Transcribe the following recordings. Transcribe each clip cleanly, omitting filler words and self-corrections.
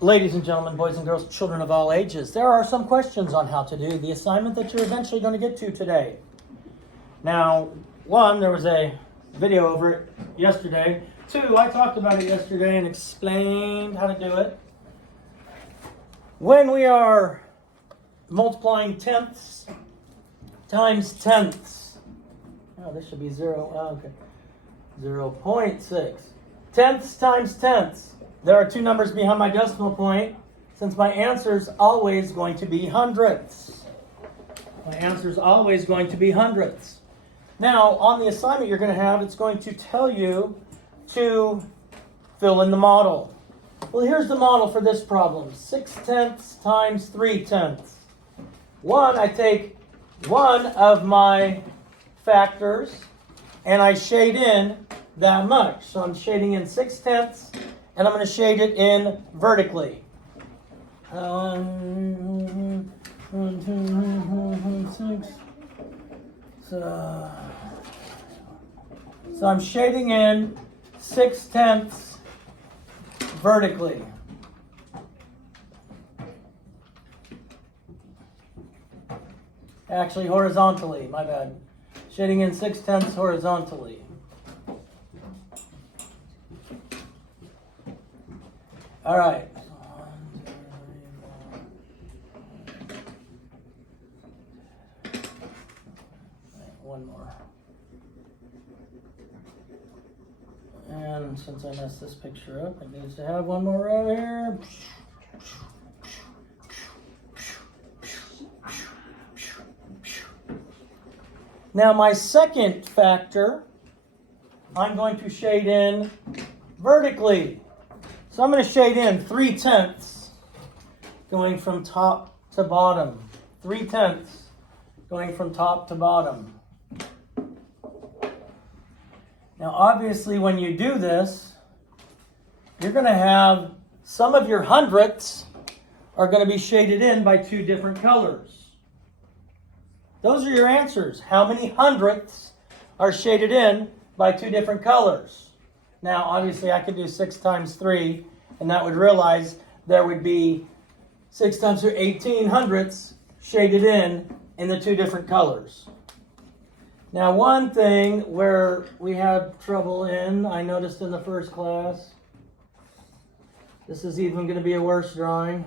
Ladies and gentlemen, boys and girls, children of all ages, there are some questions on how to do the assignment that you're eventually going to get to today. Now, one, there was a video over it yesterday. Two, I talked about it yesterday and explained how to do it. When we are multiplying tenths times tenths, oh, this should be zero. Oh, okay. 0.6. Tenths times tenths. There are two numbers behind my decimal point, since my answer is always going to be hundredths. My answer is always going to be hundredths. Now, on the assignment you're going to have, it's going to tell you to fill in the model. Well, here's the model for this problem. 6 tenths times 3 tenths. I take one of my factors, and I shade in that much. So I'm shading in 6 tenths, and I'm going to shade it in vertically. 1, 2, 6. So I'm shading in 6 tenths vertically. Actually, horizontally, my bad. Shading in 6 tenths horizontally. All right. One more. And since I messed this picture up, it needs to have one more row here. Now my second factor, I'm going to shade in vertically. So I'm going to shade in 3 tenths going from top to bottom. 3 tenths going from top to bottom. Now obviously when you do this, you're going to have some of your hundredths are going to be shaded in by 2 different colors. Those are your answers. How many hundredths are shaded in by 2 different colors? Now, obviously, I could do 6 times 3, and that would realize there would be 6 times 3, 18 hundredths shaded in the 2 different colors. Now, one thing where we had trouble I noticed in the first class, this is even going to be a worse drawing.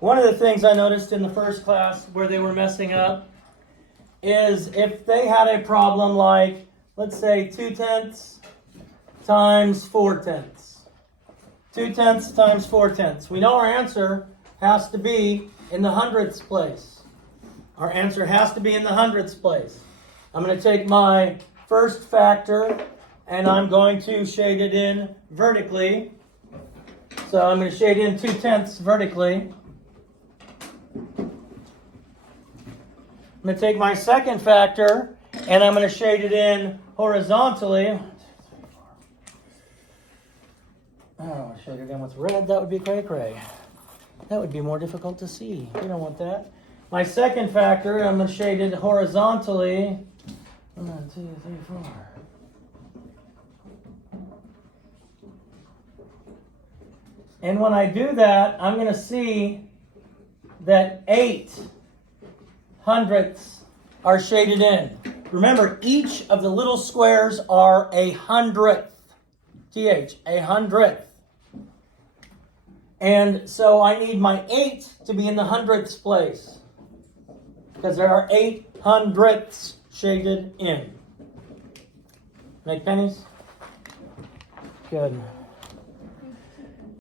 One of the things I noticed in the first class where they were messing up is if they had a problem like, let's say 2 tenths times 4 tenths. 2 tenths times 4 tenths. We know our answer has to be in the hundredths place. Our answer has to be in the hundredths place. I'm going to take my first factor and I'm going to shade it in vertically. So I'm going to shade in 2 tenths vertically. I'm going to take my second factor and I'm going to shade it in horizontally. Oh, shade it in with red. That would be cray-cray. That would be more difficult to see. We don't want that. My second factor, I'm going to shade it horizontally. 1, 2, 3, 4. And when I do that, I'm going to see that 8 hundredths are shaded in. Remember, each of the little squares are a hundredth. A hundredth. And so I need my 8 to be in the hundredths place, because there are 8 hundredths shaded in. Make pennies? Good.